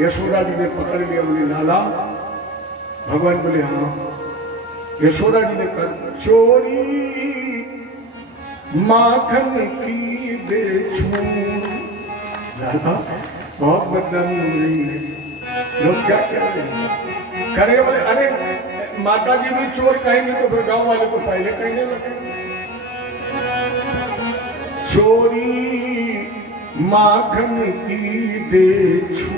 यशोदा जी ने पकड़ लिया, बोले लाला। भगवान बोले हाँ। यशोदा जी ने कर चोरी माखन की बेचू। लाला बहुत बदनामी हो रही है, लोग क्या कह रहे हैं करेंगे। बोले अरे माता जी भी चोर कहेंगे तो फिर गांव वाले को पहले कहने लगे। चोरी माखन की बेचू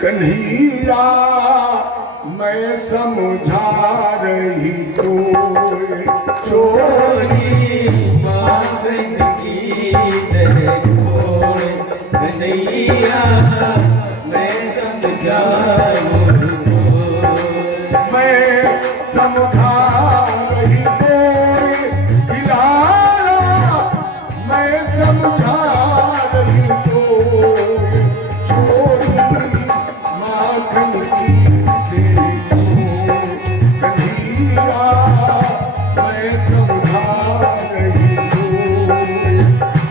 कन्हैया मैं समझा रही तो। चोरी माखन की बेचू कन्हैया मैं समझा रही तो। मैं समझा रही तो दिलारा, मैं समझा रही तो। चोरी माखन की बेचू कन्हैया मैं समझा रही तो।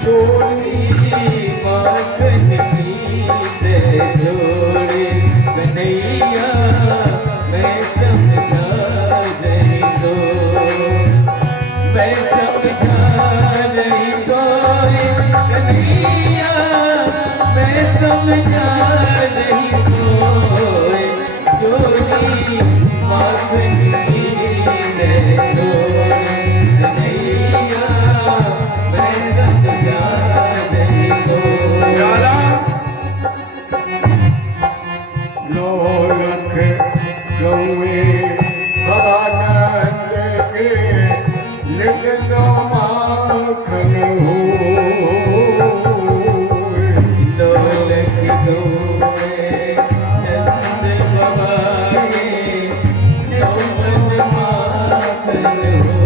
चोरी माखन की बेचू कन्हैया मैं समझा रही तो। मैं समझा रही तो कन्हैया मैं समझा रही तो। चोरी माखन की बेचू कन्हैया मैं समझा रही तो। लाला लोलख गौए भवानंद के लिखनो माखन हो। दौलत गौए नंद बवाए यौवन माखन हो।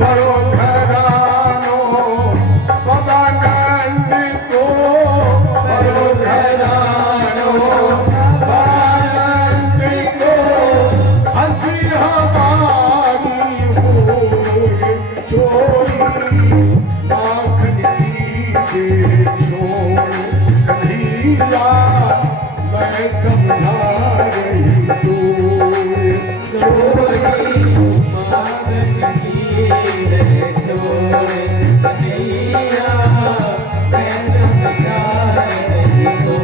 बड़ो घरानो भवानंद को, बड़ो घरानो भवानंद को हंसी हमारी हो। चोरी माखन की बेचो कन्हैया मैं समझा रही तो। चोरी माखन की बेचू कन्हैया मैं समझा रही तो।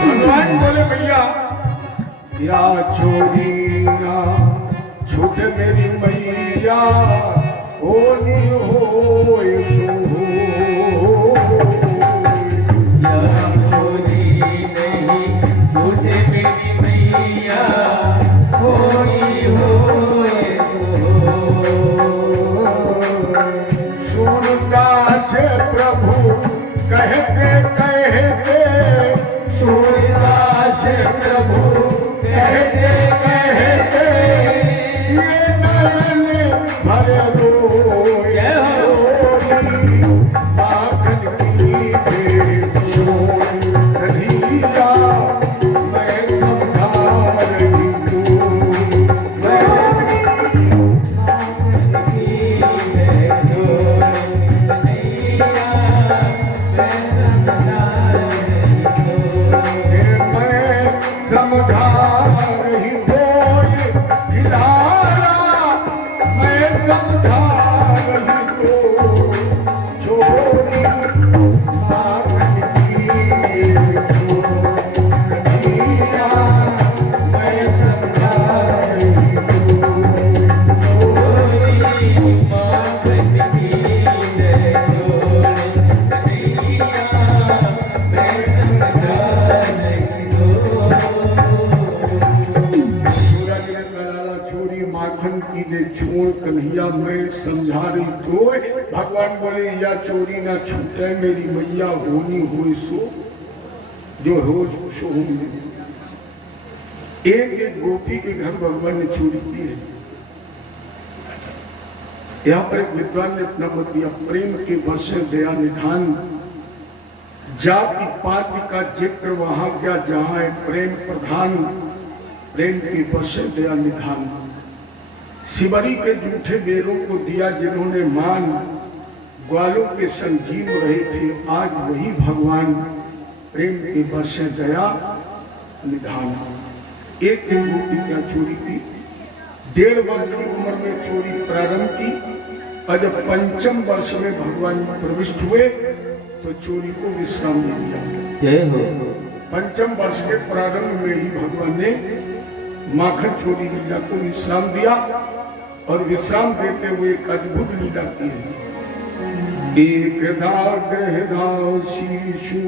भगवान बोले भैया या चोरी ना छूट मेरी मैया होनी हो सो। या चोरी नहीं झूठे मेरी मैया होई होए सुनता से प्रभु कहते कहते, सुनता से प्रभु कहते कहते ये नयन भर रोए। माखन की बेचू कन्हैया मैं समझा रही तो। समझा रही हो दिलारा, मैं समझा रही तो। चोरी माखन की बेचू कन्हैया मैं समझा रही तो। माखन की बेचू कन्हैया मैं समझा रही तो। के छोड़ कन्हैया मैं समझा रही तो भगवान बोले या चोरी ना छूटे मेरी मैया होनी हो सो जो रोज सो होंगे। एक एक गोपी के घर भगवान ने चोरी की है। यहाँ पर एक विद्वान ने अपना मत दिया, प्रेम के वर्ष दया निधान, जाति पाति का जिक्र वहां क्या जहां है प्रेम प्रधान, प्रेम के वर्ष दया निधान। शिवरी के जूठे बेरों को दिया जिन्होंने मान, ग्वालों के संजीव रहे थे आज वही भगवान, प्रेम के वर्ष दया निधान। एक गोपी क्या चोरी की, 1.5 वर्ष की उम्र में चोरी प्रारंभ की और जब 5वें वर्ष में भगवान प्रविष्ट हुए तो चोरी को विश्राम दे दिया। जय हो। 5वें वर्ष के प्रारंभ में ही भगवान ने माखन चोरी लीला को विश्राम दिया और विश्राम देते हुए एक अद्भुत लीला की है। एकदा गृहदाव शिशु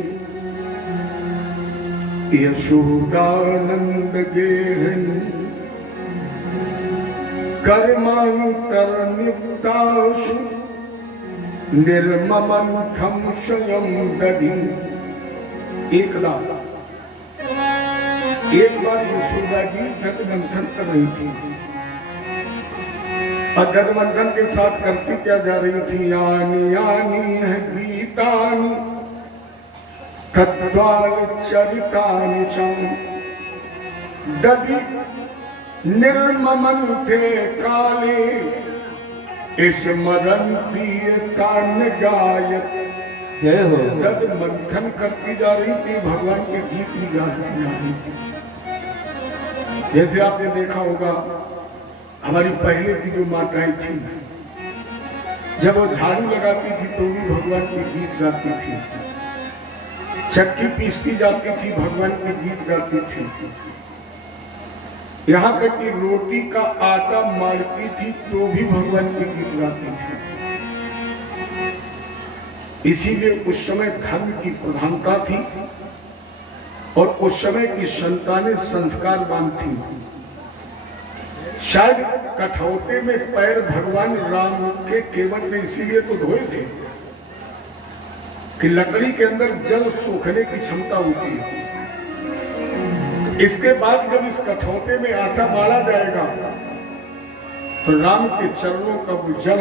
यशोदानंद गेहन कर्मांतर निप्ताशु निर्ममंथम स्वयं दधि। एक बार यशोदा जी गदमंथन कर रही थी और गदमंथन के साथ करती क्या जा रही थी, यानी यानी है गीतानी तत्वाल चरितानि च दधि निर्ममन थे काले स्मरंती कान गायक। जय हो। जब मंथन करती जा रही थी भगवान के गीत भी गाती जा रही थी। जैसे आपने देखा होगा हमारी पहले की जो माताएं थी जब वो झाड़ू लगाती थी तो भी भगवान के गीत गाती थी, चक्की पीसती जाती थी भगवान के गीत गाती थी, यहाँ तक कि रोटी का आटा मारती थी तो भी भगवान के गीत गाती थी। इसीलिए उस समय धर्म की प्रधानता थी और उस समय की संतानें संस्कारवान थी। शायद कठौते में पैर भगवान राम के केवल ने इसीलिए तो धोए थे कि लकड़ी के अंदर जल सोखने की क्षमता होती है। इसके बाद जब इस कठौते में आटा मारा जाएगा तो राम के चरणों का वो जल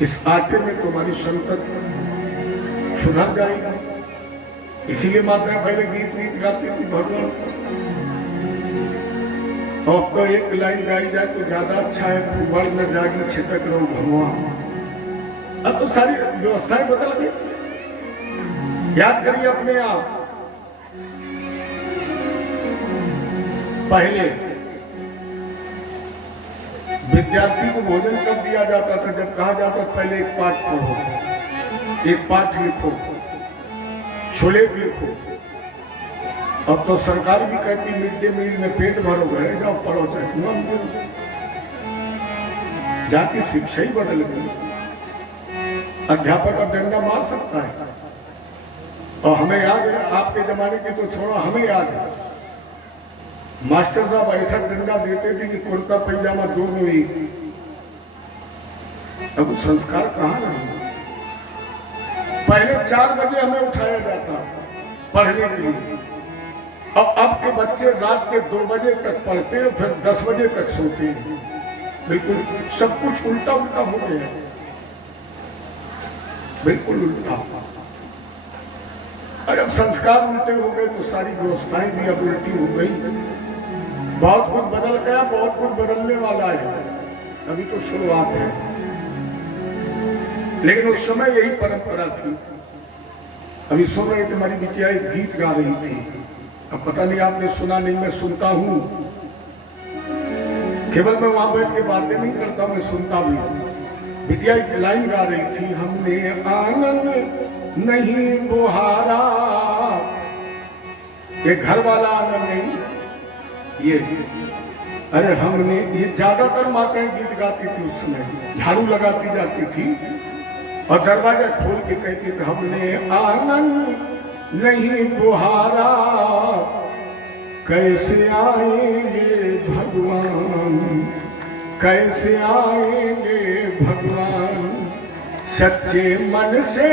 इस आटे में तुम्हारी संतति सुधर जाएगी। इसीलिए माता पहले गीत गाती थी भगवान। और आपको एक लाइन गाई जाए तो ज्यादा अच्छा है, फुगड़ न जागी छिटक रहो भगवान। अब तो सारी व्यवस्थाएं बदल गई। याद करिए अपने आप, पहले विद्यार्थी को भोजन कब दिया जाता था, जब कहा जाता पहले एक पाठ पढ़ो, एक पाठ लिखो, सुलेख लिखो। अब तो सरकार भी कहती मिड डे मील में पेट भरो, घर जाओ पढ़ो चाहे जाति शिक्षा ही बदल गई। अध्यापक अब डंडा मार सकता है और हमें याद है, आपके जमाने की तो छोड़ो, हमें याद है मास्टर साहब ऐसा डंडा देते थे कि कुर्ता पैजामा दोनों ही। अब संस्कार कहाँ रहा। पहले 4 बजे हमें उठाया जाता पढ़ने के लिए, और अब के बच्चे रात के 2 बजे तक पढ़ते हैं फिर 10 बजे तक सोते हैं। बिल्कुल सब कुछ उल्टा उल्टा हो गया, बिल्कुल उल्टा। अगर संस्कार उल्टे हो गए तो सारी व्यवस्थाएं भी अब उल्टी हो गई। बहुत कुछ बदल गया, बहुत कुछ बदलने वाला है, अभी तो शुरुआत है। लेकिन उस समय यही परंपरा थी। अभी सुन रहे थे हमारी बिटिया एक गीत गा रही थी, अब पता नहीं आपने सुना नहीं, मैं सुनता हूँ। केवल मैं वहां बैठ के बातें नहीं करता, मैं सुनता भी हूँ। बिटिया एक लाइन गा रही थी, हमने आंगन नहीं बुहारा, ये घर वाला आंगन नहीं, ये अरे हमने, ये ज्यादातर माताएं गीत गाती थी उस समय, झाड़ू लगाती जाती थी और दरवाजा खोल के कहती थी हमने आंगन नहीं बुहारा, कैसे आएंगे भगवान कैसे आएंगे भगवान, सच्चे मन से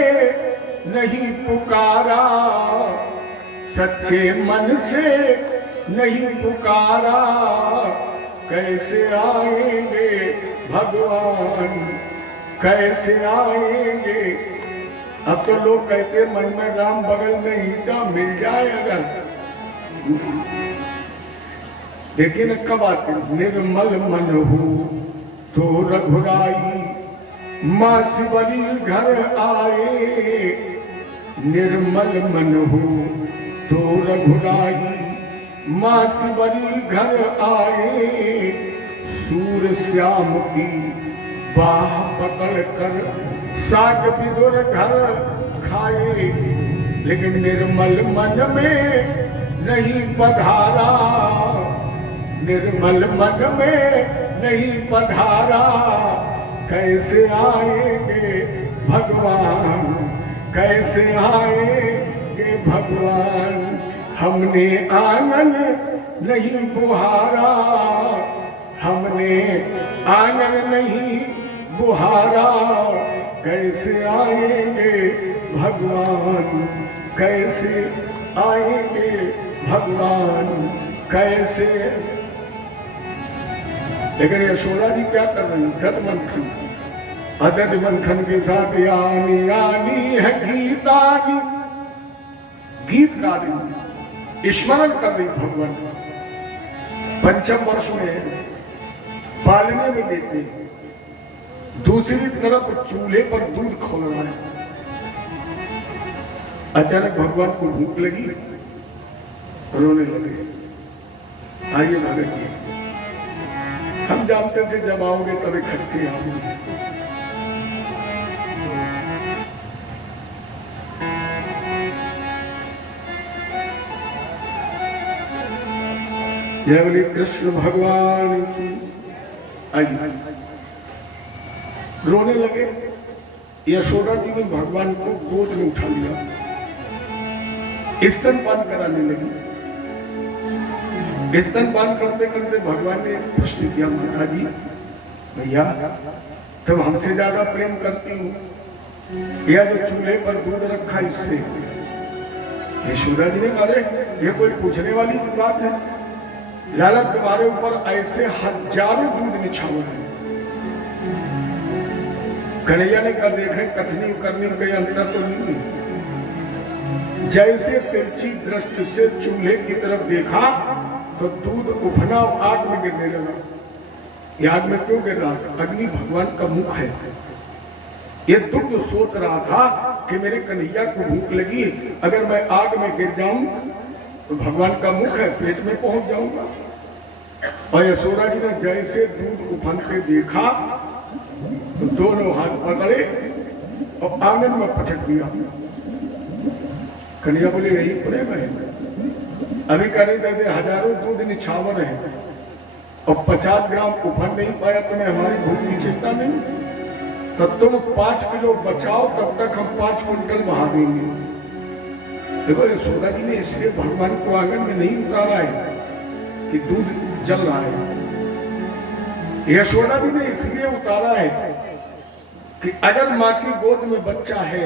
नहीं पुकारा, सच्चे मन से नहीं पुकारा, कैसे आएंगे भगवान, कैसे आएंगे। अब तो लोग कहते मन में राम बगल में ईटा मिल जाए अगर, देखिए न कब आते, निर्मल मन हो तो रघुराई, माँ शिवरी घर आए, निर्मल मन हो तो रघुराई, माँ शिवरी घर आए, सूर श्याम की बाह पकड़ कर साग विदुर घर खाए, लेकिन निर्मल मन में नहीं पधारा, निर्मल मन में नहीं पधारा, कैसे आएंगे भगवान, कैसे आएंगे भगवान, हमने आंगन नहीं बुहारा, हमने आंगन नहीं बुहारा, कैसे आएंगे भगवान, कैसे आएंगे भगवान, कैसे। लेकिन यशोदा जी क्या कर रही, गद मंथन, अदद मंथन के साथ आनी आनी है गीतानी, गीत गा रही, स्मरण कर रही भगवान। पंचम वर्ष में पालने में लेटे, दूसरी तरफ चूल्हे पर दूध खोल रहा है। अचानक भगवान को भूख लगी, रोने लगे। आइए भगत जी, हम जानते थे जब आओगे तब इकट्ठे आओगे। जय बोले कृष्ण भगवान की। आइए, रोने लगे। यशोदा जी ने भगवान को गोद में उठा लिया, स्तनपान कराने लगी। स्तनपान करते करते भगवान ने प्रश्न किया, माता जी भैया तुम हमसे ज्यादा प्रेम करती हो, या जो चूल्हे पर दूध रखा इससे? यशोदा जी ने कहा ये कोई पूछने वाली बात है, लाला तुम्हारे ऊपर ऐसे हजारों दूध निछावर है। कन्हैया ने कहा देखे कथनी करने का अंतर तो नहीं, जैसे तिरछी दृष्टि से चूल्हे की तरफ देखा तो दूध उफना आग में गिरने लगा। ये आग में क्यों गिर रहा था? अग्नि भगवान का मुख है। ये दुग्ध सोच रहा था कि मेरे कन्हैया को भूख लगी, अगर मैं आग में गिर जाऊं तो भगवान का मुख है, पेट में पहुंच जाऊंगा। और यशोदा जी ने जैसे दूध उफनते देखा तो दोनों हाथ पकड़े और आंगन में पटक दिया। कन्हैया बोले यही प्रेम है? अभी कहने कहते हजारों दूध निछावर है और 50 ग्राम उफन नहीं पाया, तुम्हें हमारी भूख की चिंता नहीं? तब तुम 5 किलो बचाओ, तब तक हम 5 क्विंटल बहा देंगे। देखो यशोदा जी ने इसलिए भगवान को आंगन में नहीं उतारा है कि दूध जल रहा है। यशोदा जी ने इसलिए उतारा है कि अगर माँ की गोद में बच्चा है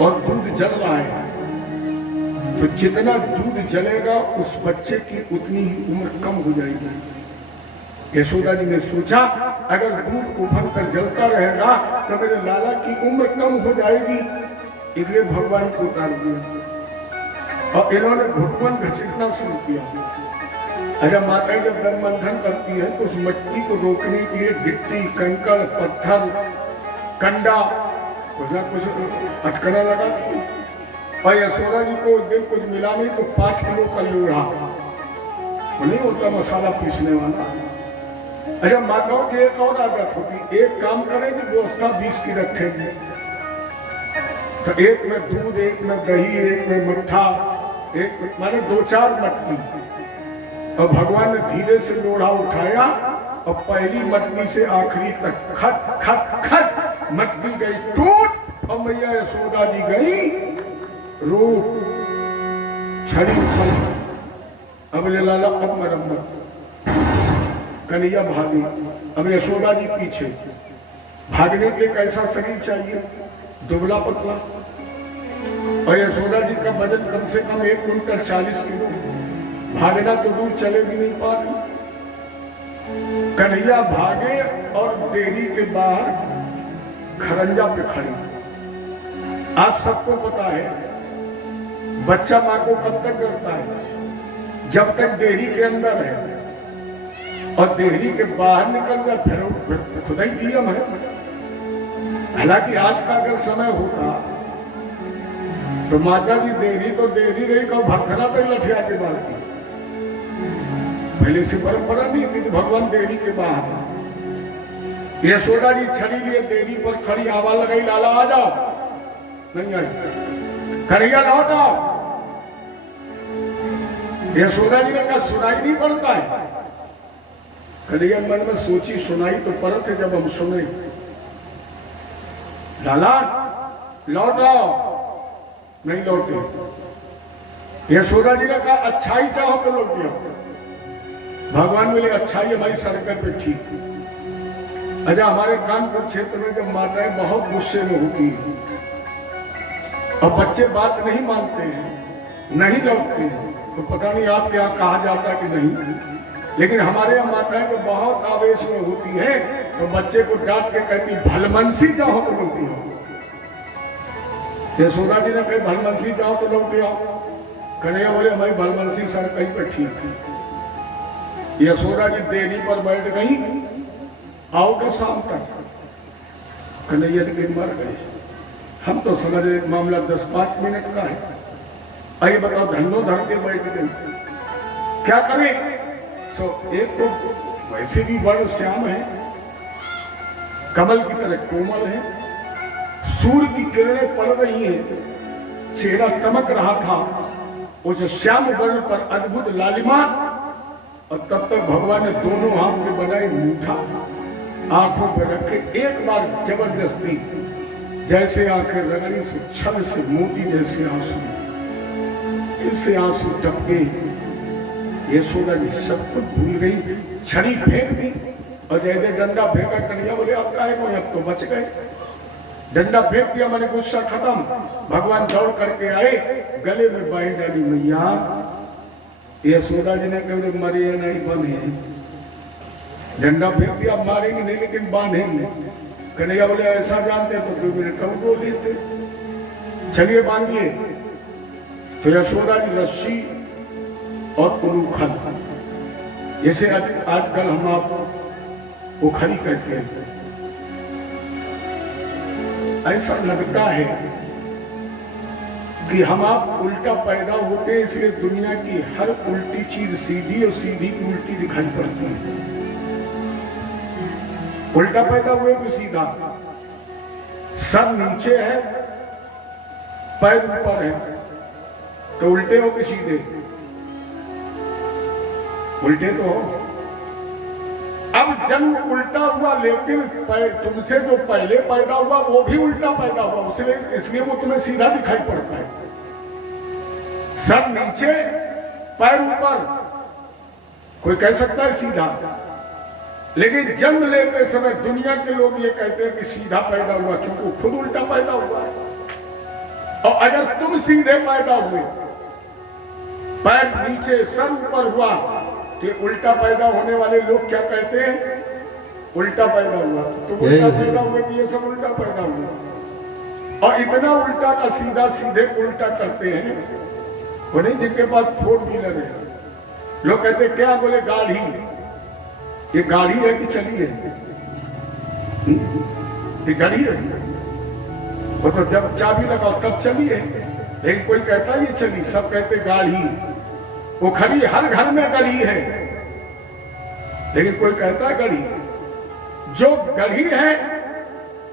और दूध जल रहा है तो जितना दूध जलेगा उस बच्चे की उतनी ही उम्र कम हो जाएगी। यशोदा जी ने सोचा अगर दूध उफन कर जलता रहेगा तो मेरे लाला की उम्र कम हो जाएगी, इसलिए भगवान को उतार दिया और इन्होंने घुटमन घसीटना शुरू किया। अगर माता जब दम मंथन करती है तो उस मिट्टी को रोकने के लिए गिट्टी, कंकड़, पत्थर, कंडा कुछ ना कुछ अटकना लगाती है। और यशोदा जी को उस दिन कुछ मिला नहीं तो 5 किलो का लोढ़ा, वो नहीं होता मसाला पीसने वाला। अच्छा माताओं की एक और आदत होती, एक काम करेंगे व्यवस्था 20 की रखेंगे, तो एक में दूध, एक में दही, एक में मट्ठा, एक माने 2-4 मटकी। और भगवान ने धीरे से लोढ़ा उठाया और पहली मटकी से आखिरी तक खट खट खट मटकी गई टूट और मैया यशोदा जी गई रूप छड़ी फल। अब ले लाला अब मरम्मत कन्हैया भागी, अब यशोदा जी पीछे। भागने के लिए कैसा शरीर चाहिए, दुबला पतला, और यशोदा जी का वजन कम से कम 1 कुंटल 40 किलो। भागना तो दूर, चले भी नहीं पा रही। कन्हैया भागे और डेयरी के बाहर खरंजा पे खड़ी। आप सबको पता है बच्चा मां को कब तक डरता है, जब तक डेयरी के अंदर है, और डेयरी के बाहर निकल गया फिर खुदा ही नियम है। हालांकि आज का अगर समय होता तो माता जी डेयरी तो डेयरी रही, को भरथरा तो लठिया के बाहर, पहले से परंपरा नहीं थी। तो भगवान डेयरी के बाहर, यशोदा जी छड़ी लिए डेयरी पर खड़ी, आवाज लगाई, लाला आ जाओ, नहीं आई। कन्हैया लौट आओ। यशोदा जी ने कहा सुनाई नहीं पड़ता है। कन्हैया मन में सोची सुनाई तो पड़त है जब हम सुने। लाला लौट आओ, नहीं लौटे। यशोदा जी ने कहा अच्छाई चाहो तो लौट जाओ। भगवान बोले अच्छाई हमारी सड़क पे ठीक। अच्छा, हमारे कानपुर क्षेत्र में जब माताएं बहुत गुस्से में होती हैं और बच्चे बात नहीं मानते हैं, नहीं लौटते हैं, तो पता नहीं आपके यहाँ कहा जाता कि नहीं, लेकिन हमारे यहाँ माताएं तो बहुत आवेश में होती है, तो बच्चे को डांट के कहती भलमनसी चाहो तो लौटी हो। यशोदा जी ने कही भलमनसी चाहो तो लौटे आओ। कन्हैया बोले हमारी भलमनसी सड़क कहीं पर ठीक है। यशोदा जी डेयरी पर बैठ गई, आओगे शाम तक। कन्हैया जी मर गए। हम तो समझ रहे मामला 10-5 मिनट का है। आइए बताओ, धन्नो धर के बैठ गई, क्या करें। सो एक तो वैसे भी वर्ण श्याम है, कमल की तरह कोमल है, सूर्य की किरणें पड़ रही हैं, चेहरा चमक रहा था उस श्याम वर्ण पर अद्भुत लालिमा। और तब तक भगवान ने दोनों हाथ में बनाए मूठा, आंखों पर रखे, एक बार जबरदस्ती जैसे आंखें रगड़ी से छल से मोती जैसे आंसू, इससे आंसू टपके। यशोदा जी सब कुछ भूल गई, छड़ी फेंक दी और जैसे डंडा फेंका। कन्हैया बोले अब काहे को, अब तो बच गए। डंडा फेंक दिया, मैंने गुस्सा खत्म। भगवान दौड़ करके आए, गले में बाई डाली, मैया। यशोदा जी ने कहा मरे या नहीं बने, डंडा फेंक दिया, मारेंगे नहीं लेकिन बांधेंगे। कन्हैया बोले ऐसा जानते तो 2 मिनट और बोल लेते, चलिए बांधिए। तो यशोदा जी रस्सी और उलूखल, जैसे आजकल हम आप उखरी कहते हैं, ऐसा लगता है कि हम आप उल्टा पैदा होते हैं, इसलिए दुनिया की हर उल्टी चीज सीधी और सीधी की उल्टी दिखाई पड़ती है। उल्टा पैदा हुए भी सीधा, सर नीचे है, पैर ऊपर है, तो उल्टे हो कि सीधे? उल्टे तो हो। अब जन्म उल्टा हुआ, लेकिन तुमसे जो पहले पैदा हुआ वो भी उल्टा पैदा हुआ, इसलिए वो तुम्हें सीधा दिखाई पड़ता है। सर नीचे, पैर ऊपर, कोई कह सकता है सीधा, लेकिन जन्म लेते समय दुनिया के लोग ये कहते हैं कि सीधा पैदा हुआ, क्योंकि खुद उल्टा पैदा हुआ है। और अगर तुम सीधे पैदा हुए, पैर नीचे सर ऊपर हुआ, तो उल्टा पैदा होने वाले लोग क्या कहते हैं? उल्टा पैदा हुआ। तो उल्टा पैदा हुए कि ये सब उल्टा पैदा हुआ। और इतना उल्टा का सीधा, सीधे उल्टा करते हैं। वो नहीं जिनके पास 4 व्हीलर है, लोग कहते क्या? बोले गाड़ी। ये गाड़ी है कि चली है? ये गाड़ी है, वो तो जब चाबी लगाओ तब चली है। लेकिन कोई कहता ये चली, सब कहते गाड़ी। वो खड़ी, हर घर में गढ़ी है, लेकिन कोई कहता है गढ़ी। जो गढ़ी है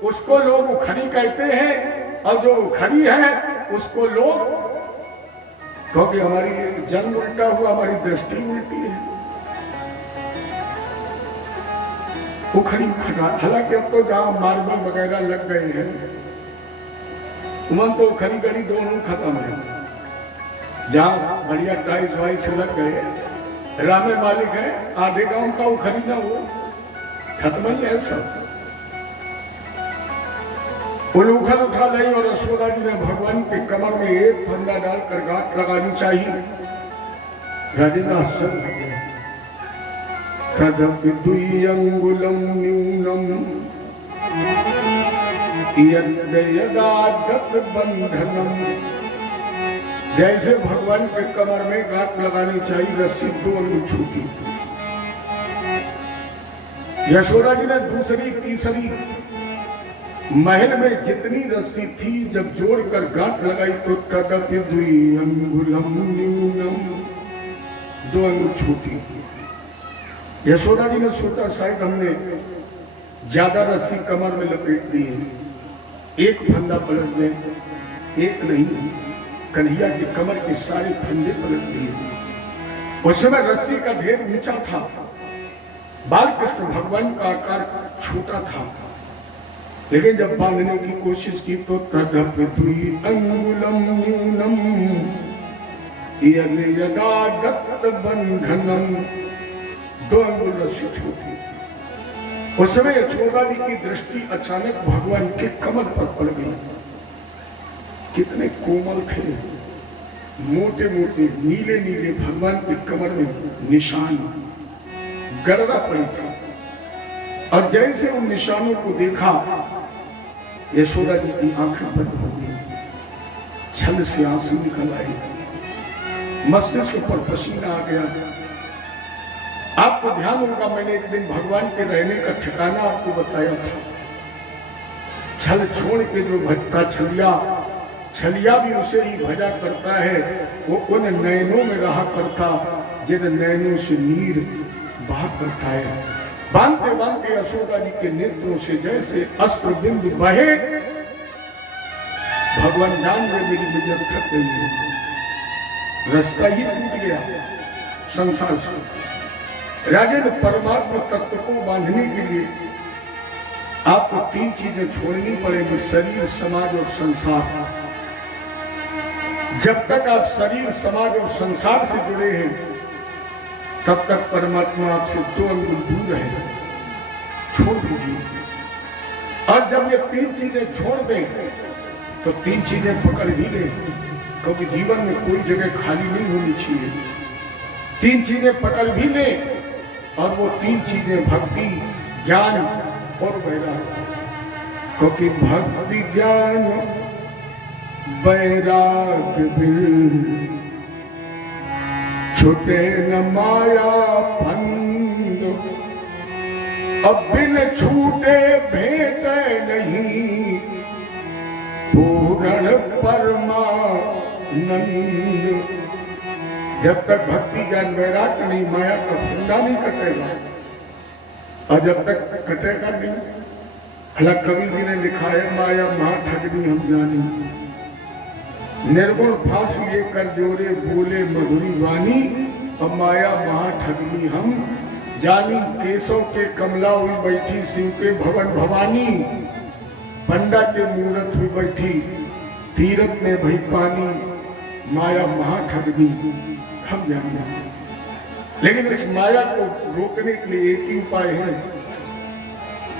उसको लोग उखड़ी कहते हैं, और जो उखड़ी है उसको लोग, क्योंकि हमारी जन्म उल्टा हुआ, हमारी दृष्टि उल्टी है, उखड़ी खड़ा। हालांकि अब तो जहां मार्बल वगैरह लग गए हैं, उमन तो उखड़ी गढ़ी दोनों खत्म है। जहां बढ़िया टाइल्स वाइल्स लग गए, रामे मालिक है, आधे गांव का वो खरीदा वो खत्म ही है सब। उलूखल उठा ली और यशोदा जी ने भगवान के कमर में एक फंदा डालकर गांठ लगानी चाहिए। राजेंद्र आश्चर्य हो गया। कदपि द्विअंगुलं न्यूनं यदा दत्त बंधनम। जैसे भगवान के कमर में गांठ लगानी चाहिए, रस्सी 2 अंगुल छूटी। यशोदा जी ने दूसरी तीसरी महल में जितनी रस्सी थी जब जोड़कर गांठ लगाई तो तदपि द्विअंगुलं न्यूनं, 2 अंगुल छूटी। यशोदा जी ने सोचा शायद हमने ज्यादा रस्सी कमर में लपेट दी है, एक फंदा पलट दें। एक नहीं, कन्हैया की कमर के सारे फंदे पलट दिए। उस समय रस्सी का ढेर ऊंचा था, बालकृष्ण भगवान का आकार छोटा था, लेकिन जब बांधने की कोशिश की तो तदपि द्विअंगुलं न्यूनं यदा दत्त बंधनम, 2 अंगुल रस्सी छोटी। उस समय यशोदा जी की दृष्टि अचानक भगवान के कमर पर पड़ गई। कितने कोमल थे, मोटे मोटे नीले नीले भगवान के कमर में निशान, गररा पड़ी थी। और जैसे उन निशानों को देखा यशोदा जी की आंखें बंद हो गई, छल से आंसू निकल आए, मस्तिष्क पर पसीना आ गया। आपको ध्यान होगा मैंने एक दिन भगवान के रहने का ठिकाना आपको बताया था। छल छोड़ के जो भजता छलिया, छलिया भी उसे ही भजा करता है। वो उन नयनों में रहा करता जिन नयनों से नीर बहा करता है। बांधते बांधते यशोदा जी के नेत्रों से जैसे अस्त्र बिंदु बहे, भगवान जान में मेरी मिजत थक गई है, रास्ता ही टूट गया संसार से। राजेंद्र, परमात्मा तत्व को बांधने के लिए आपको 3 चीजें छोड़नी पड़ेगी, शरीर, समाज और संसार। जब तक आप शरीर, समाज और संसार से जुड़े हैं तब तक परमात्मा आपसे 2 अंगुल दूर है, छोड़ दीजिए। और जब ये 3 चीजें छोड़ दें तो 3 चीजें पकड़ ही लें, क्योंकि जीवन में कोई जगह खाली नहीं होनी चाहिए। 3 चीजें पकड़ भी लें, और वो 3 चीजें भक्ति, ज्ञान और वैराग्य। क्योंकि भक्ति, ज्ञान, वैराग्य बिन छूटे न माया फंद, अब बिन छूटे भेटे नहीं पूर्ण परमानंद। जब तक भक्ति, ज्ञान, वैराग्य नहीं, माया का फंदा नहीं कटेगा। और जब तक कटेगा नहीं, अलग कवि जी ने लिखा है, माया मां ठगनी हम जानी, निर्गुण फांस लेकर जोरे बोले मधुरी वाणी, अब माया महा ठगनी हम जानी। केशव के कमला हुई बैठी, शिव के भवन भवानी, पंडा के मूरत हुई बैठी, तीरथ में भई पानी, माया महा ठगनी हम जाने। लेकिन इस माया को रोकने के लिए एक ही उपाय है,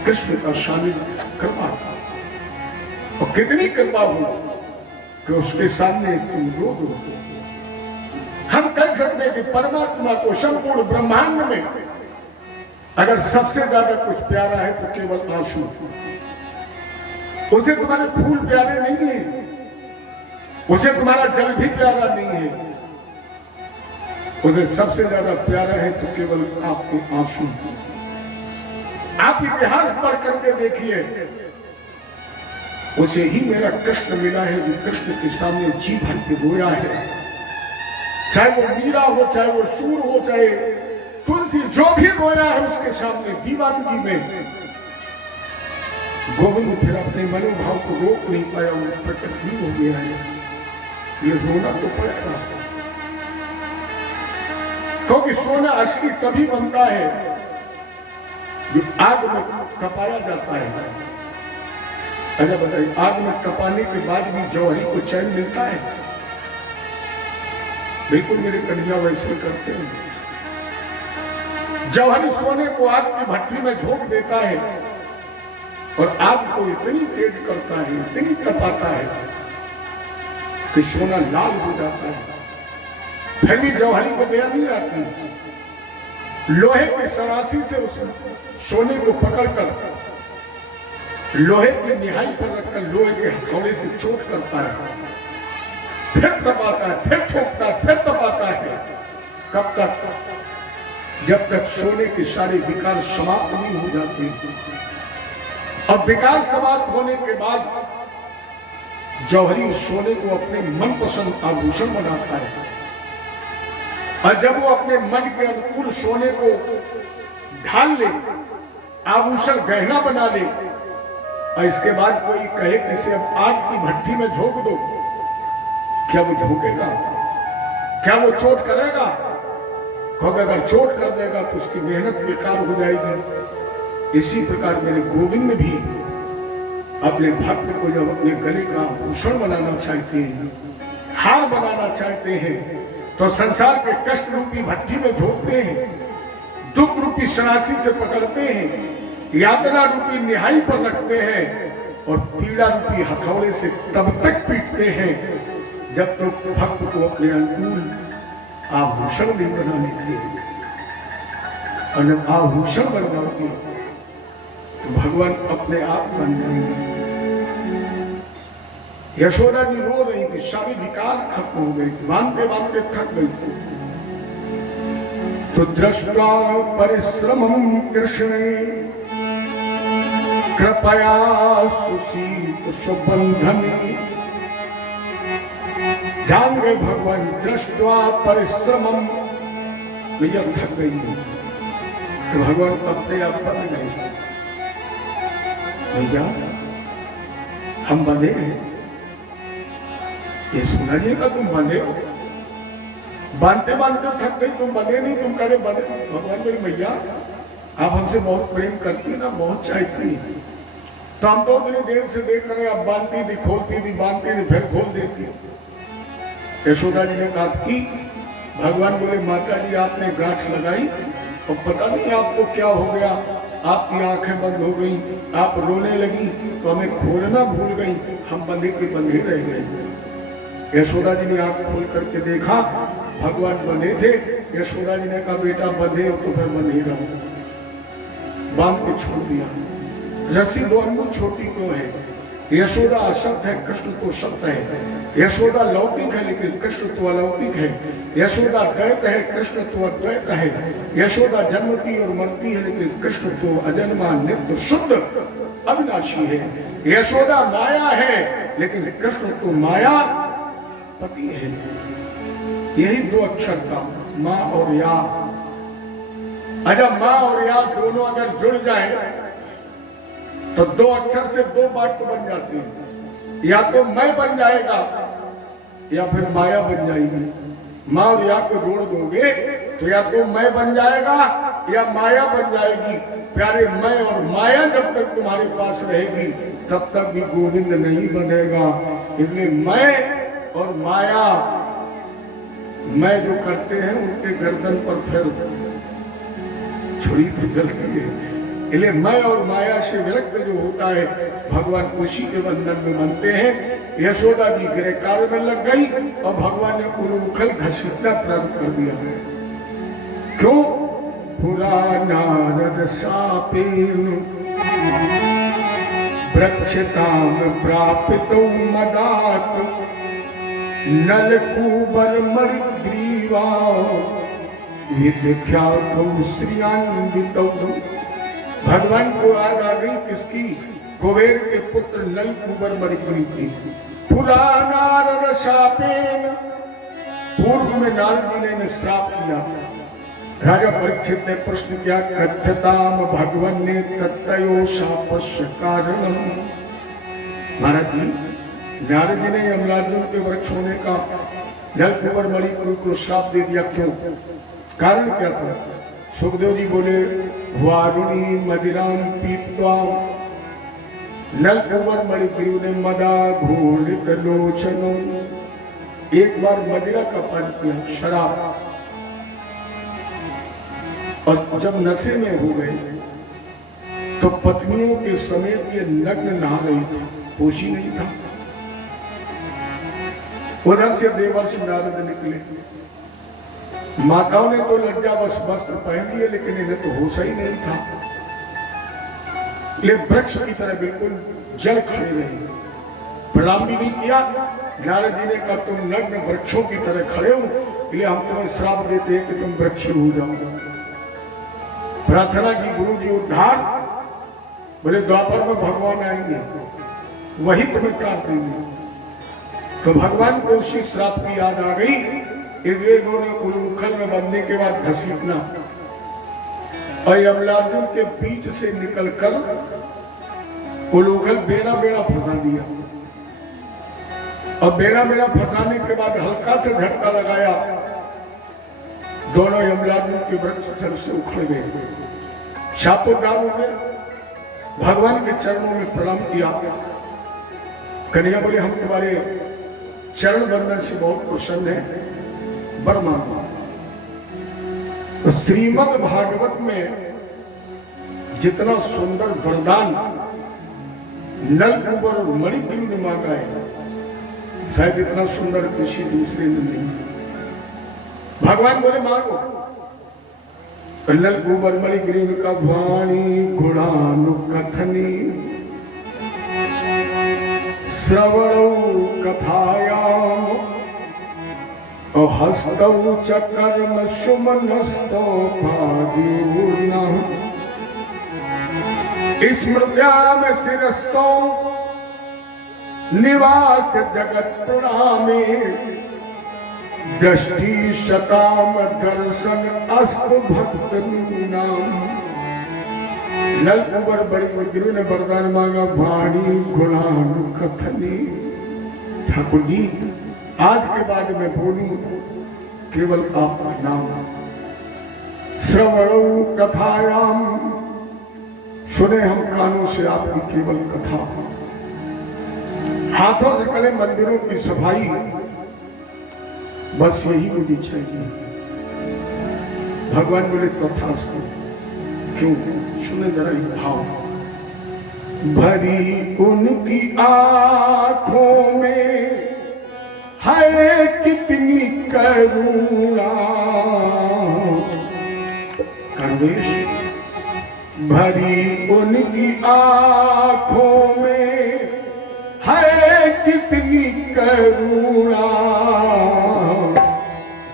कृष्ण का शामिल कृपा। और कितनी कृपा हो कि उसके सामने तुम रो दो। हम कह सकते हैं कि परमात्मा को संपूर्ण ब्रह्मांड में अगर सबसे ज्यादा कुछ प्यारा है तो केवल आंसू। उसे तुम्हारे फूल प्यारे नहीं है, उसे तुम्हारा जल भी प्यारा नहीं है, उसे सबसे ज्यादा प्यारा है तो केवल आपको आंसू। आप इतिहास पढ़ करके देखिए, उसे ही मेरा कृष्ण मिला है जो कृष्ण के सामने जी भर के रोया है। चाहे वो मीरा हो, चाहे वो शूर हो, चाहे तुलसी, जो भी रोया है उसके सामने दीवानगी में। गोविंद फिर अपने मनोभाव को रोक नहीं पाया, वो प्रकट भी हो गया है। ये रोना तो पड़ेगा, क्योंकि सोना असली तभी बनता है जो आग में तपाया जाता है। अच्छा बताइए, आग में तपाने के बाद भी जौहरी को चैन मिलता है? बिल्कुल मेरे कन्हैया वैसे करते हैं। जौहरी सोने को आग की भट्टी में झोंक देता है और आग को इतनी तेज करता है, इतनी तपाता है कि सोना लाल हो जाता है। फिर भी जौहरी को दया नहीं आती। लोहे के सरासी से उस सोने को पकड़कर लोहे की निहाई पर रखकर लोहे के हथौड़े से चोट करता है, फिर तपाता है, फिर ठोकता है, फिर तपाता है। कब तक? जब तक सोने के सारे विकार समाप्त नहीं हो जाते। अब विकार समाप्त होने के बाद जौहरी उस सोने को अपने मनपसंद आभूषण बनाता है, और जब वो अपने मन के अनुकूल सोने को ढाल ले, आभूषण गहना बना ले, और इसके बाद कोई कहे कि इसे अब आग की भट्टी में झोंक दो, क्या वो झोंकेगा? क्या वो चोट करेगा? क्योंकि अगर चोट कर देगा तो उसकी मेहनत बेकार हो जाएगी। इसी प्रकार मेरे गोविंद भी अपने भक्त को जब अपने गले का आभूषण बनाना चाहते हैं, हार बनाना चाहते हैं, तो संसार के कष्ट रूपी भट्टी में झोंकते हैं, दुख रूपी सरासी से पकड़ते हैं, यातना रूपी निहाई पर रखते हैं और पीड़ा रूपी हथौड़े से तब तक पीटते हैं जब तक तो भक्त को अपने अनुकूल आभूषण नहीं बनाने के। और जब आभूषण बन जाओगे तो भगवान अपने आप बन जाएंगे। यशोदा जी रो रही थी, सारी विकार खत्म हो गई, बांधते बांधते थक गई। तो दृष्टा परिश्रमं कृष्णे कृपया सुशीत सुबंधन। जान गए भगवान दृष्टा परिश्रमम, भैया थक गई तो भगवान अपने आप बन गए। भैया हम बंधे हैं, ये सुना जाएगा तुम बंधे हो, बांधते बांधते थक गई, तुम बंधे नहीं, तुम करे बंधे। भगवान बोले भैया आप हमसे बहुत प्रेम करती ना, बहुत चाहती, तो हम तो इतनी देर से देख रहे, अब बांधती थी, खोलती थी, बांधती थी, फिर खोल देती। यशोदा जी ने कहा कि भगवान बोले माता जी आपने गांठ लगाई और पता नहीं आपको क्या हो गया, आपकी आंखें बंद हो गई, आप रोने लगी तो हमें खोलना भूल गई, हम बंधे के बंधे रह गए। यशोदा जी ने आंख खोल करके देखा, भगवान बंधे थे। यशोदा जी ने कहा बेटा बंधे हो तो फिर बंधे रहो, बांध के छोड़ दिया। रस्सी दो अंगुल छोटी क्यों है? यशोदा असत है, कृष्ण तो सत्य है। यशोदा लौकिक है लेकिन कृष्ण तो अलौकिक है। यशोदा द्वैत है, कृष्ण तो अद्वैत है। यशोदा जन्मती और मरती है लेकिन कृष्ण तो अजन्मा नित्य शुद्ध अविनाशी है। यशोदा माया है लेकिन कृष्ण तो माया पति है। यही दो अक्षर का माँ और या। अजब माँ और या दोनों अगर जुड़ जाए तो दो अक्षर से दो बात तो बन जाती है, या तो मैं बन जाएगा या फिर माया बन जाएगी। माँ और या को जोड़ दोगे तो या तो मैं बन जाएगा या माया बन जाएगी। प्यारे मैं और माया जब तक तुम्हारे पास रहेगी तब तक भी गोविंद नहीं बनेगा। इसलिए मैं और माया, मैं जो करते हैं उनके गर्दन पर फिर छुरी तो चलती है। इसलिए मैं और माया से विरक्त जो होता है भगवान उसी के बंधन में बनते हैं। यशोदा जी गृह कार्य में लग गई और भगवान ने उलूखल घसीटना प्रारंभ कर दिया। क्यों? पुरा नारद शापेन वृक्षताम प्रापितो मदात नलकूबर मणिग्रीवा विख्यातो श्रियान्वितो। भगवान को याद आ गई किसकी? कुबेर के पुत्र नलकूबर मणिग्रीव की। पुराना नारद शापेन, पूर्व में नारद जी ने श्राप किया। राजा परीक्षित ने प्रश्न किया, कथ्यताम भगवान ने तत्तयो शापस्य कारणम। महाराज जी, नारद जी ने यमराजन के वृक्ष होने का नलकूबर मणिग्रीव को श्राप दे दिया, क्यों? कारण क्या था? सुखदेव जी बोले, वारुणी मदिराम पीत्वा नलकूबर मणिग्रीव ने मदा घोलित लोचनो। एक बार मदिरा का पान किया, शराब, और जब नशे में हो गए तो पत्नियों के समेत ये नग्न नहा रही थी, होश ही नहीं था। उधर से देवर्षि नारद निकले। माताओं ने तो लज्जावश वस्त्र पहन लिए, लेकिन इन्हें तो होश ही नहीं था। ये वृक्ष की तरह बिल्कुल जल खड़े रहे, प्रणाम भी नहीं किया। नारद जी ने कहा तुम नग्न वृक्षों की तरह खड़े हो, इसलिए हम तुम्हें श्राप देते हैं कि तुम वृक्ष हो जाओ। प्रार्थना की गुरु जी उद्धार, बोले द्वापर में भगवान आएंगे, वही तुम्हें काट देंगे। तो भगवान को उसी श्राप की याद आ गई, इसलिए इन्होंने उलूखल में बनने के बाद घसीटना और यमलार्जुन के बीच से निकलकर उलूखल बेड़ा बेड़ा फंसा दिया। और बेड़ा बेड़ा फंसाने के बाद हल्का से झटका लगाया, दोनों यमलार्जुन के वृक्ष जड़ से उखड़ गए, शापोदार हो गए। भगवान के चरणों में प्रणाम किया। कन्हैया बोले हम तुम्हारे चरण बंदन से बहुत प्रसन्न है, बड़ मानो। तो श्रीमद् भागवत में जितना सुंदर वरदान नलकुबर और मणिग्रीव ने मांगा है, शायद इतना सुंदर किसी दूसरे ने नहीं। भगवान बोले मांगो। नलकुबर मणिग्रीव का वाणी गुणानुकथनी श्रवणौ कथायाम हस्तौ च कर्म सुमनस्तो पादिना स्मृत्याम शिरस्तो निवास जगत प्रणामे दृष्टि शताम दर्शन अस्तु भक्त नाम। नलकुबर बड़ी गुरु ने वरदान मांगा, वाणी गुणानुकथनी। ठाकुर जी आज के बाद मैं बोलूं केवल आपका नाम। श्रवणौ कथायाम, सुने हम कानों से आपकी केवल कथा। हाथों से करें मंदिरों की सफाई, बस यही मुझे चाहिए। भगवान बोले कथा सुनो। क्यों? सुने जरा एक भाव। भरी उनकी आंखों में है कितनी करुणा, करुणेश। भरी उनकी आंखों में है कितनी करुणा,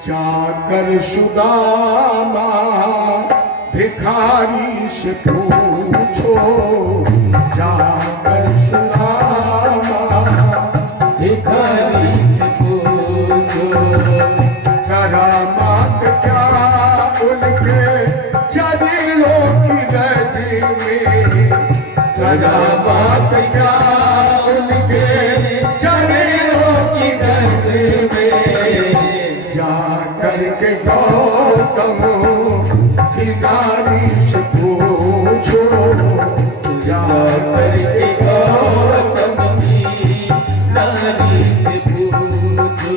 जाकर सुदामा भिखारी से पूछो, जाकर सुदामा भिखारी से पूछो, करामात क्या उनके चरणों की रज में, करामात क्या उनके चरणों की रज में, जाकर के गौतम भिखारी से पूछो, जाकर के गौतम भिखारी से पूछो।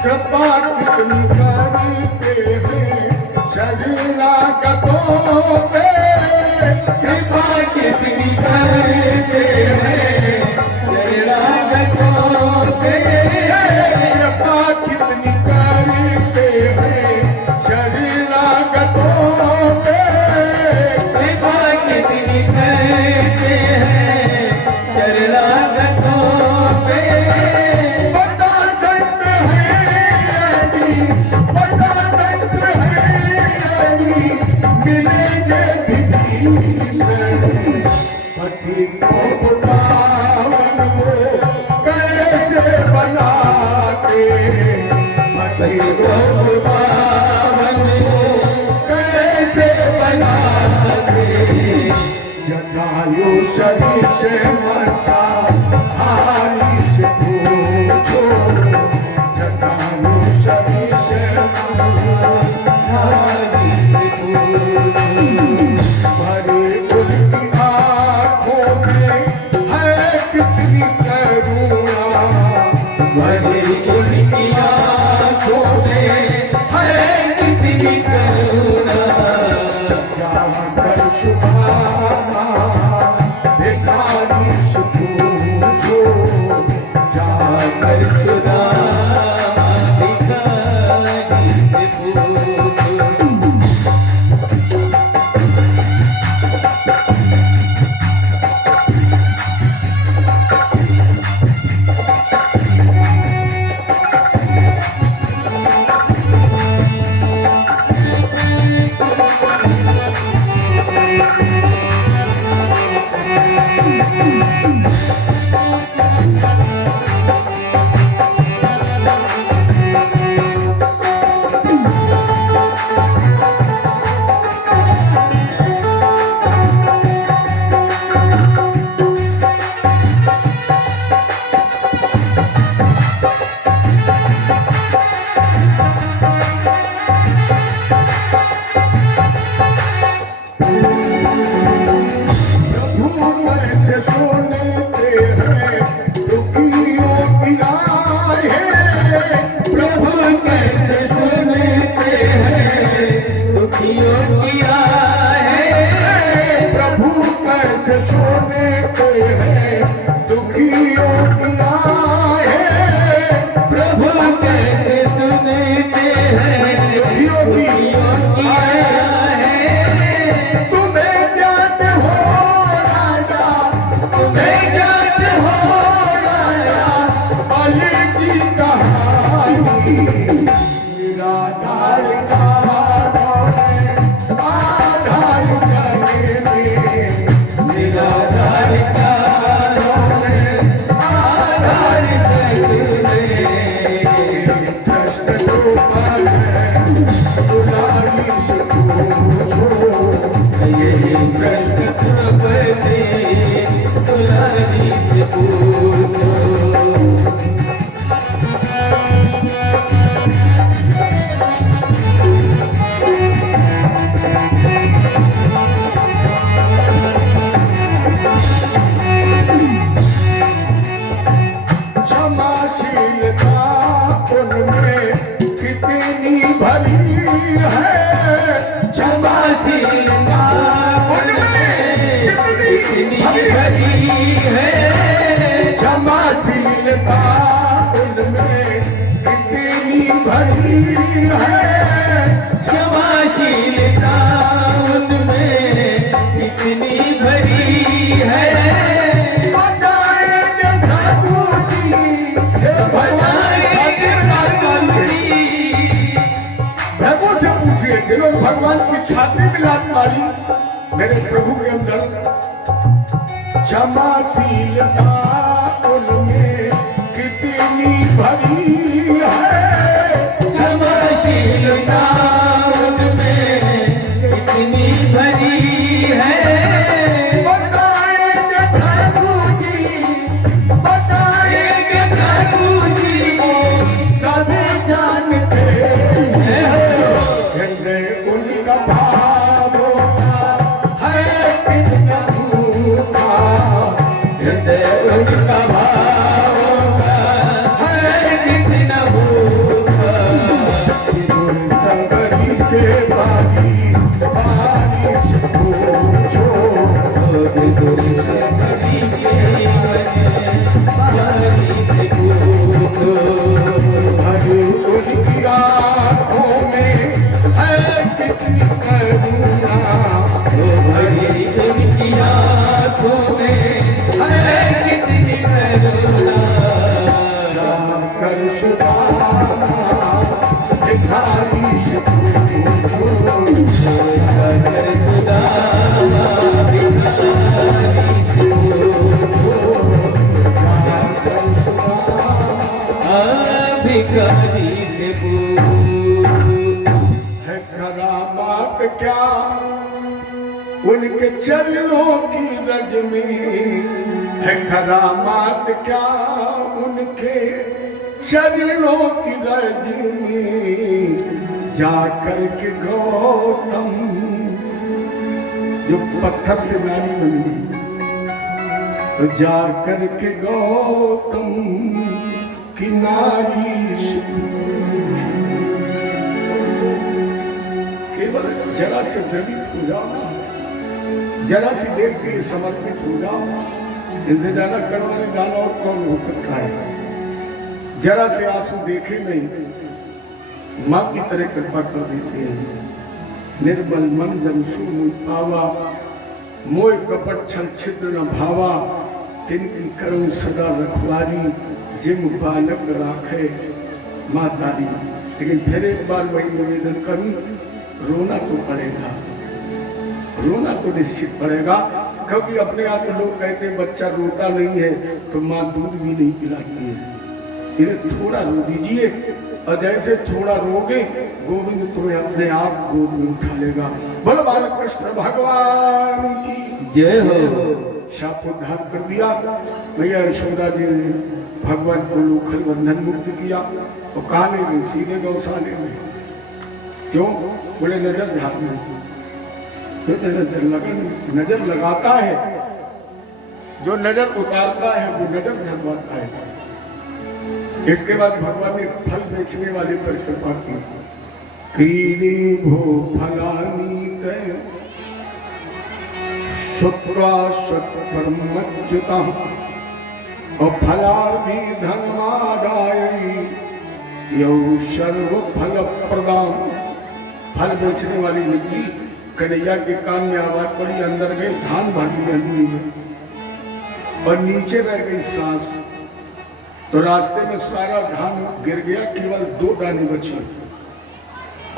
कृपा कितनी करते हैं शरणागतों पे, कृपा कितनी करते हैं शरणागतों पे, कृपा कितनी करते हैं शरणागतों पे, कृपा कितनी करते हैं शरणागतों पे। बड़ा संत है अभी, बड़ा संत है अभी, गोप पावन कैसे बना दे। जटायु शरीर से मनसा हारी से पूछो, जटायु शरीर से हारी से पूछो। भरी उनकी आँखों में है कितनी करुणा, भरी उनकी आँखों में है कितनी करुणा। जाकर सुभाना भिखारी से पूछो, जाकर सुदामा भिखारी से पूछो। कैसे सुनते हैं दुखियों की राहें, प्रभु कैसे सुनते हैं दुखियों की राहें। प्रभु कैसे सुनते हैं दुखियों की राहें, प्रभु कैसे सुनते हैं दुखियों की राहें। तुम्हें ज्ञात हो राजा, तुम्हें ज्ञात हो राजा बलि की कहानी, निराधार का आधार करने, निराधार का आधार करने। कृष्ण को पर दुलारी से पूछो, यही कृष्ण द्रौपदी दुलारी से पूछो। क्षमाशीलता उनमें कितनी भरी है, क्षमाशीलता उनमें कितनी भरी है। क्षमाशीलता उनमें कितनी भरी है, क्षमाशीलता उनमें कितनी भरी है। बताएंगे प्रभु जी, प्रभु से पूछिए कि लोग भगवान की छाती में लात मारी मेरे प्रभु के अंदर। क्षमाशीलता उनमें कितनी भरी है, क्षमाशीलता उनमें कितनी भरी है। बताएंगे प्रभु जी, बताएंगे प्रभु जी सभी जानते हैं हृदय उनका भाव है कितना भूखा, हृदय उनका भाव है कितना भूखा। सबरी से बारी बारिश पूछो, विदुर सबरी के बारी से पूछो। भरी उनकी आँखों में है कितनी करुणा, भरी उनकी आँखों में है कितनी करुणा। कर सुदामा भिखारी से पूछो, जाकर सुदामा भिखारी से पूछो। भिखारी से पूछो। है करामात क्या उनके चरणों की रज में, है करामात क्या उनके चरणों की रज में। जाकर के गौतम, जो पत्थर से नारी बन गई, तो जाकर के गौतम की नारी से केवल जरा से द्रवित हो जाओ, जरा सी देर के लिए समर्पित हो जाओ। इनसे ज्यादा करवाने दान और कौन हो सकता है। जरा से आंसू देखे नहीं, मां की तरह कृपा कर देते हैं। निर्मल मन जन सुन पावा, मोह कपट छल छिद्र न भावा। तिनकी करम सदा रखवारी, जिम बालक राखे मातारी। लेकिन फिर एक बार वही निवेदन करूं, रोना तो पड़ेगा, रोना तो निश्चित पड़ेगा। कभी अपने आप लोग कहते हैं बच्चा रोता नहीं है तो माँ दूध भी नहीं पिलाती है। इन्हें थोड़ा रो दीजिए, और जैसे थोड़ा रोगे गोविंद तुम्हें अपने आप गोद में उठा लेगा। बोलो बाल कृष्ण भगवान की जय हो। शाप उद्धार कर दिया भैया। यशोदा जी ने भगवान को लोखल बंधन मुक्त किया, तो काने में सीधे गौशाले में। क्यों? बोले नजर झाड़ने, तो नजर लगाता है, जो नजर उतारता है वो नजर झलवाता है। इसके बाद भगवान ने फल बेचने वाले पर कृपा की। क्रीडे भो फलानी तय शुक्रा परमच्युता, और फलार्भी धनमादाय यौ सर्व फल प्रदान। फल बेचने वाली निकली, कन्हैया के कान में आवाज पड़ी, अंदर गए धान भागी अंगुली में, और नीचे रह गई सांस। तो रास्ते में सारा धान गिर गया, केवल 2 दाने बचे,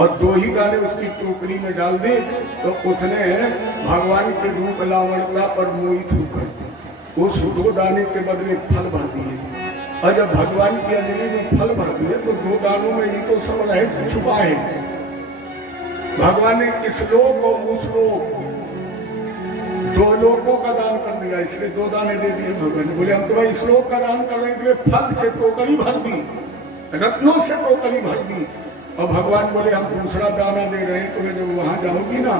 और 2 ही दाने उसकी टोकरी में डाल दे। तो उसने भगवान के रूप लावणता पर मोहित होकर उस 2 दाने के बदले फल भर दिए। और जब भगवान की अंजलि में फल भर दिए तो 2 दानों में ही तो सब रहस्य छुपा है। भगवान ने इस लोक और उस लोक 2 लोकों का दान कर दिया, इसलिए 2 दाने दे दिए भगवान ने। बोले हम तो भाई इस लोक का दान कर रहे हैं, इसलिए फल से टोकरी भर दी, रत्नों से टोकरी भर दी। और भगवान बोले हम दूसरा दाना दे रहे हैं, तुम्हें जब वहां जाओगी ना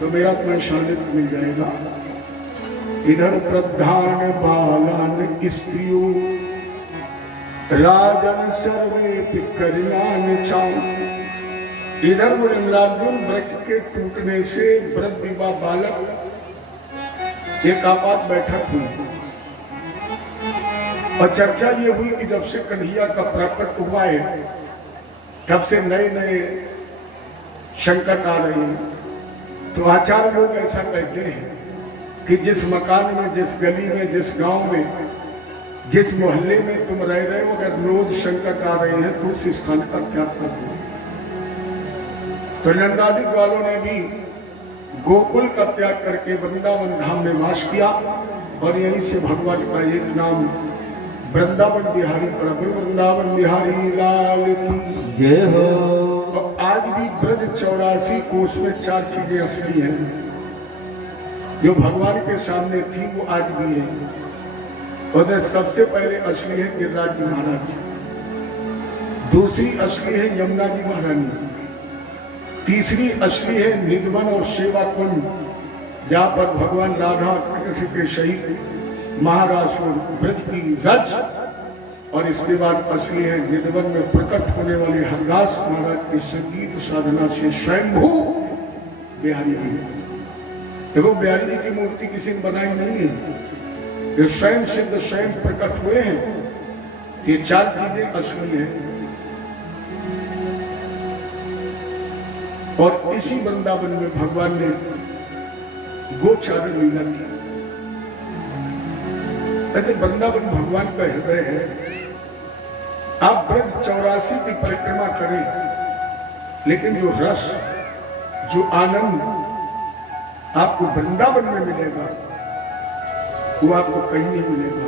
तो मेरा तुम्हें शांति मिल जाएगा। इधर प्रधान बालान स्त्रियों राजन सर्वे पिकरनान चाऊ। इधर वो लालगुन वृक्ष के टूटने से वृद्ध विवाह बालक एक आपात बैठक हुई, और चर्चा ये हुई कि जब से कन्हैया का प्रकट हुआ है तब से नए नए संकट आ रहे हैं। तो आचार्य लोग ऐसा कहते हैं कि जिस मकान में, जिस गली में, जिस गांव में, जिस मोहल्ले में तुम रह रहे हो, अगर रोज संकट आ रहे हैं तो उस स्थान का त्याग कर दो। तो नंदादि वालों ने भी गोकुल का त्याग करके वृंदावन धाम में वास किया, और यहीं से भगवान का एक नाम वृंदावन बिहारी पड़ा। वृंदावन बिहारी लाल की जय हो। और आज भी ब्रज 84 कोष में 4 चीजें असली हैं जो भगवान के सामने थी, वो आज भी है। और सबसे पहले असली है गिरिराज जी महाराज, दूसरी असली है यमुना जी महारानी, तीसरी असली है निधवन और सेवा कुंड, जहाँ पर भगवान राधा कृष्ण के सहित महाराज और ब्रज की रज। और इसके बाद असली है निधवन में प्रकट होने वाले हरदास महाराज के संगीत साधना से स्वयंभू बिहारी जी। देखो बिहारी जी की मूर्ति किसी ने बनाई नहीं है, ये स्वयं सिद्ध स्वयं प्रकट हुए हैं। ये 4 चीजें असली हैं। और इसी वृंदावन में भगवान ने गोचारण लीला की। वृंदावन भगवान का हृदय है। आप ब्रज 84 की परिक्रमा करें, लेकिन जो रस, जो आनंद आपको वृंदावन में मिलेगा वो आपको कहीं नहीं मिलेगा।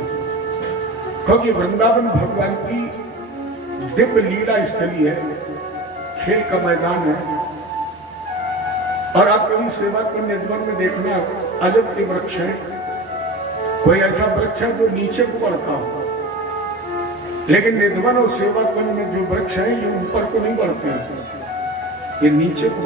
क्योंकि वृंदावन भगवान की दिव्य लीला स्थली है, खेल का मैदान है। और आप कभी सेवा को निधवन में देखना, अजब के वृक्ष है। कोई ऐसा वृक्ष है जो नीचे को बढ़ता हो, लेकिन निधवन और सेवा कुंज में जो वृक्ष है ये ऊपर को नहीं बढ़ते हैं, ये नीचे को